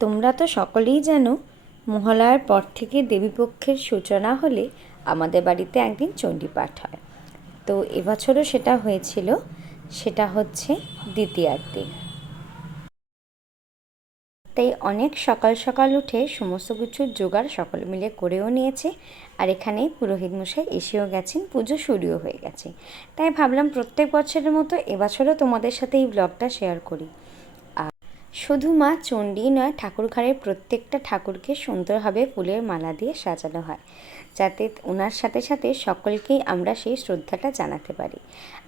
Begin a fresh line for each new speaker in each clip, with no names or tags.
তোমরা তো সকলেই জানো মহালয়ার পর থেকে দেবীপক্ষের সূচনা হলে আমাদের বাড়িতে একদিন চণ্ডীপাঠ হয়। তো এবছরও সেটা হয়েছিল, সেটা হচ্ছে দ্বিতীয়ার দিন। তাই অনেক সকাল সকাল উঠে সমস্ত কিছুর জোগাড় সকলে মিলে করেও নিয়েছে, আর এখানে পুরোহিত মশাই এসেও গেছেন, পুজো শুরুও হয়ে গেছে। তাই ভাবলাম প্রত্যেক বছরের মতো এবছরও তোমাদের সাথে এই ব্লগটা শেয়ার করি। শুধু মা চণ্ডী নয় ঠাকুরঘরের প্রত্যেকটা ঠাকুরকে সুন্দরভাবে ফুলের মালা দিয়ে সাজানো হয়, যাতে ওনার সাথে সাথে সকলকেই আমরা সেই শ্রদ্ধাটা জানাতে পারি।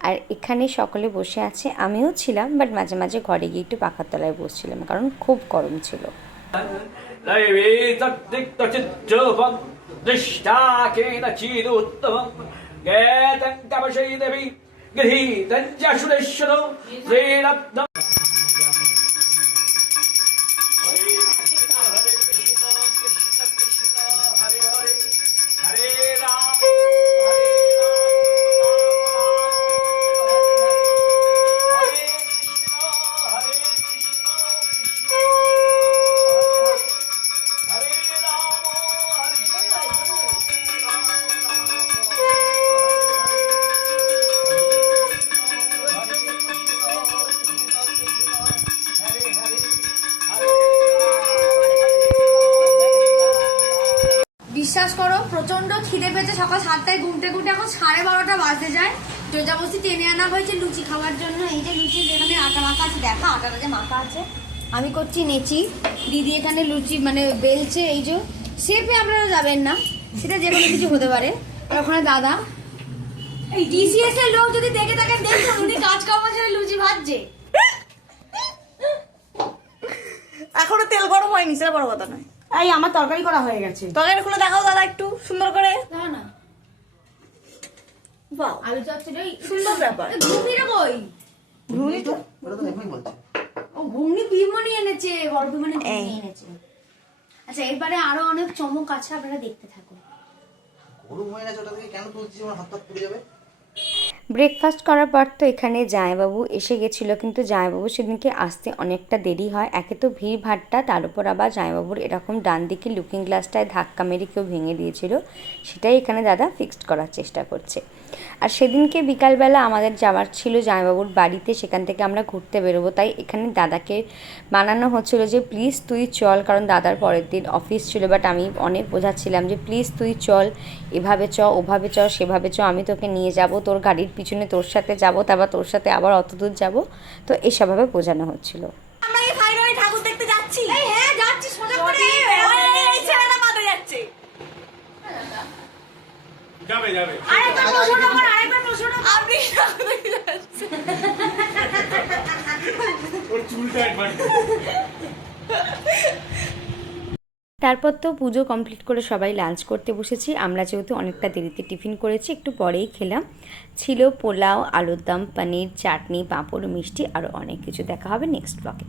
আর এখানে সকলে বসে আছে, আমিও ছিলাম বাট মাঝে মাঝে ঘরে গিয়ে একটু পাখার তলায় বসছিলাম, কারণ খুব গরম ছিল।
বিশ্বাস করো প্রচণ্ড খিদে পেয়েছে সকাল সাতটায় ঘুমটে ঘুমটে এখন সাড়ে বারোটা বাজতে যায়। জোজাবস্তি টেনে আনা হয়েছে লুচি খাওয়ার জন্য। এই যে লুচি যেখানে আটা মাখা আছে দেখা আটাটা যে মাখা আছে। আমি করছি নেচি। দিদি এখানে লুচি মানে বেলছে এই যে। শেপে আপনারা যাবেন না সেটা যে কোনো কিছু হতে পারে। আর ওখানে দাদা এই ডিসিএস এর লোক যদি দেখে থাকেন দেখুন উনি কাজ কর্মের জন্য লুচি ভাজছে।
এখনও তেল গরম হয়নি সেটা বড় কথা নয়।
এই আমার তরকারি করা হয়ে গেছে।
তরকারি খুলে দেখাও দাদা একটু সুন্দর করে।
না না।
বাহ।
আলু চচ্চড়ি
সুন্দর ব্যাপার।
কই?
ঘুগনি তো
ও বিমনি এনেছে বড় বিমনি এনেছে। আচ্ছা এরপরে আরও অনেক চমক আছে আপনারা দেখতে থাকুন।
গরু মহিলা ওটা থেকে কেন তুলছিস? আমার হাত পাত পুড়ে যাবে।
ব্রেকফাস্ট করার পর তো এখানে জায়বাবু এসে গেছিল, কিন্তু জায়বাবু সেদিনকে আসতে অনেকটা দেরি হয়। একে তো ভিড় ভাট্টা, তার উপর আবার জায়বাবুর এরকম ডান দিকে লুকিং গ্লাসটায় ধাক্কা মেরে কেউ ভেঙে দিয়েছিল। সেটাই এখানে দাদা ফিক্সড করার চেষ্টা করছে। আর সেদিনকে বিকালবেলা আমাদের যাওয়ার ছিল জামাইবাবুর বাড়িতে, সেখান থেকে আমরা ঘুরতে বেরোবো। তাই এখানে দাদাকে বানানো হচ্ছিল যে, প্লিজ তুই চল, কারণ দাদার পরের দিন অফিস ছিল। বাট আমি অনেক বোঝাচ্ছিলাম যে, প্লিজ তুই চল, এভাবে চ ওভাবে চ সেভাবে চ আমি তোকে নিয়ে যাব, তোর গাড়ির পিছনে তোর সাথে যাব, তারপর তোর সাথে আবার অত দূর যাব। তো এসবভাবে বোঝানো হচ্ছিল
আমরা এই ফাইনালি ঠাকুর দেখতে যাচ্ছি
এই হ্যাঁ যাচ্ছি সোজা করে
এই ছেলেটা মাঠে যাচ্ছে
যাবে যাবে।
আরেকবার প্রশ্ন আমার আরেকবার প্রশ্ন
আপনি
ওর চুলটা একবার
তারপর তো পুজো কমপ্লিট করে সবাই লাঞ্চ করতে বসেছি। আমরা যেহেতু অনেকটা দেরিতে টিফিন করেছি একটু পরেই খেলাম। ছিল পোলাও আলুর দম পনির চাটনি পাঁপড় মিষ্টি আরও অনেক কিছু। দেখা হবে নেক্সট ব্লগে